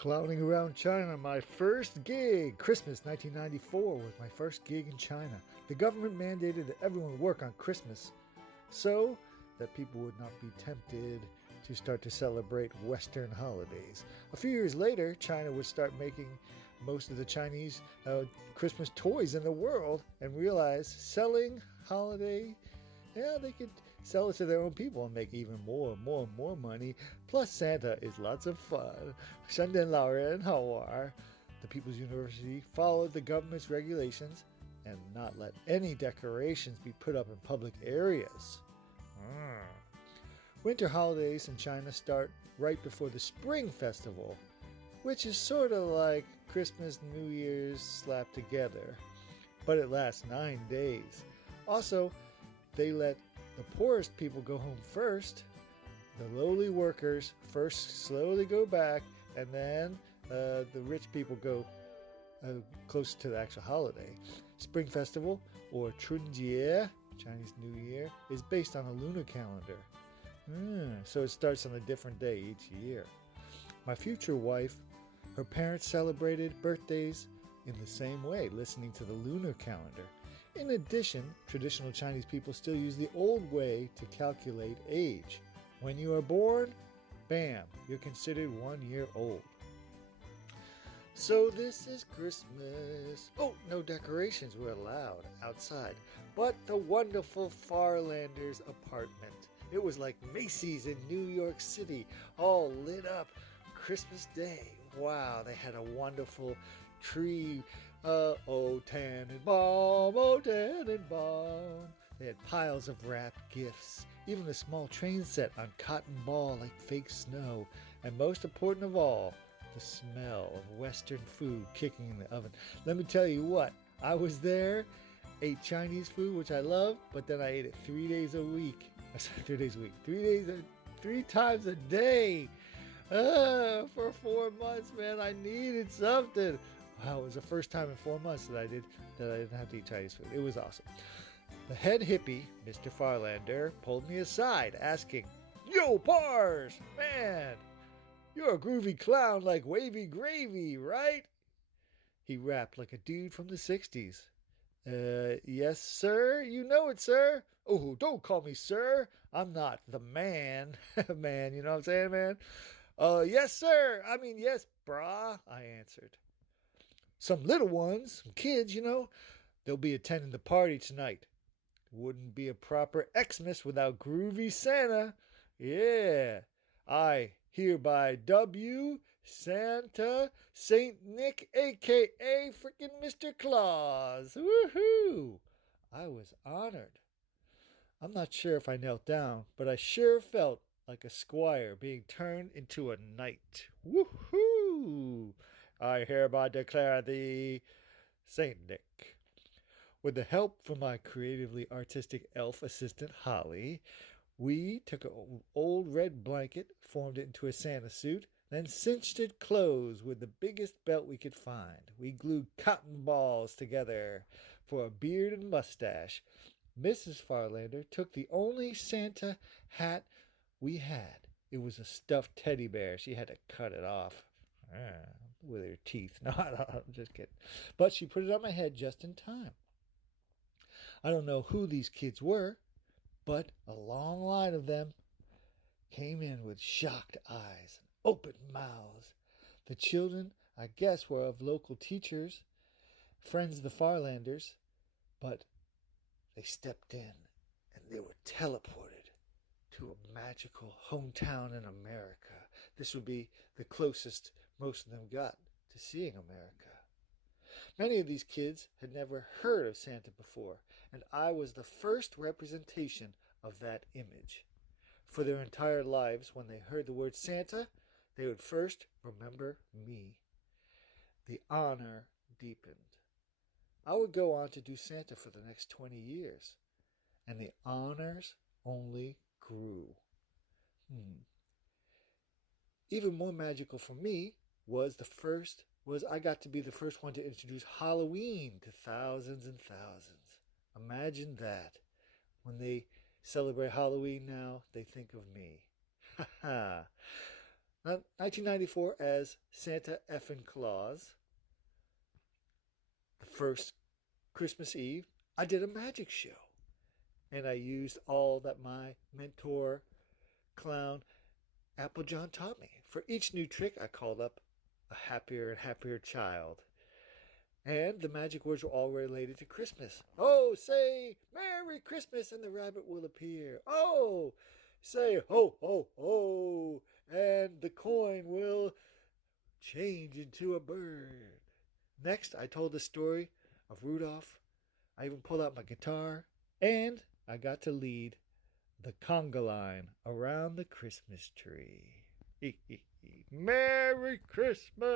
Clowning around China, my first gig. Christmas 1994 was my first gig in China. The government mandated that everyone work on Christmas so that people would not be tempted to start to celebrate Western holidays. A few years later, China would start making most of the Chinese Christmas toys in the world and realize selling holiday, yeah, they could sell it to their own people and make even more money. Plus, Santa is lots of fun. 圣诞老人好玩. The People's University followed the government's regulations and not let any decorations be put up in public areas. Winter holidays in China start right before the Spring Festival, which is sort of like Christmas, New Year's slapped together, but it lasts 9 days. Also, they let the poorest people go home first. The lowly workers first slowly go back, and then the rich people go closer to the actual holiday. Spring Festival, or Chunjie, Chinese New Year, is based on a lunar calendar. So it starts on a different day each year. My future wife, her parents celebrated birthdays in the same way, listening to the lunar calendar. In addition, traditional Chinese people still use the old way to calculate age. When you are born, bam, you're considered 1 year old. So this is Christmas. Oh, no decorations were allowed outside, but the wonderful Farlanders apartment. It was like Macy's in New York City, all lit up Christmas Day. Wow, they had a wonderful tree. Oh Tannenbaum, oh Tannenbaum. They had piles of wrapped gifts, even a small train set on cotton ball like fake snow, and most important of all, the smell of Western food kicking in the oven. Let me tell you what, I was there, ate Chinese food, which I love, but then I ate it 3 days a week. I said 3 days a week. 3 times a day. For 4 months, man, I needed something. Wow, it was the first time in 4 months that I didn't have to eat Chinese food. It was awesome. The head hippie, Mr. Farlander, pulled me aside, asking, "Yo, Pars, man, you're a groovy clown like Wavy Gravy, right?" He rapped like a dude from the 60s. Yes, sir. You know it, sir. Oh, don't call me sir. I'm not the man. Man, you know what I'm saying, man? Yes, sir. I mean, yes, brah, I answered. Some little ones, some kids, they'll be attending the party tonight. Wouldn't be a proper Xmas without groovy Santa. Yeah. I hereby W Santa Saint Nick, a.k.a. frickin' Mr. Claus. Woohoo! I was honored. I'm not sure if I knelt down, but I sure felt like a squire being turned into a knight. Woohoo! I hereby declare thee Saint Nick. With the help from my creatively artistic elf assistant, Holly, we took an old red blanket, formed it into a Santa suit, then cinched it closed with the biggest belt we could find. We glued cotton balls together for a beard and mustache. Mrs. Farlander took the only Santa hat we had. It was a stuffed teddy bear. She had to cut it off with her teeth. No, I'm just kidding. But she put it on my head just in time. I don't know who these kids were, but a long line of them came in with shocked eyes and open mouths. The children, I guess, were of local teachers, friends of the Farlanders, but they stepped in and they were teleported to a magical hometown in America. This would be the closest most of them got to seeing America. Many of these kids had never heard of Santa before, and I was the first representation of that image. For their entire lives, when they heard the word Santa, they would first remember me. The honor deepened. I would go on to do Santa for the next 20 years, and the honors only grew. Even more magical for me was I got to be the first one to introduce Halloween to thousands and thousands. Imagine that. When they celebrate Halloween now, they think of me. Ha ha. 1994 as Santa Effin' Claus. The first Christmas Eve, I did a magic show. And I used all that my mentor, clown Applejohn, taught me. For each new trick, I called up a happier and happier child. And the magic words were all related to Christmas. Oh, say, Merry Christmas, and the rabbit will appear. Oh, say, ho, ho, ho, and the coin will change into a bird. Next, I told the story of Rudolph. I even pulled out my guitar, and I got to lead the conga line around the Christmas tree. Merry Christmas!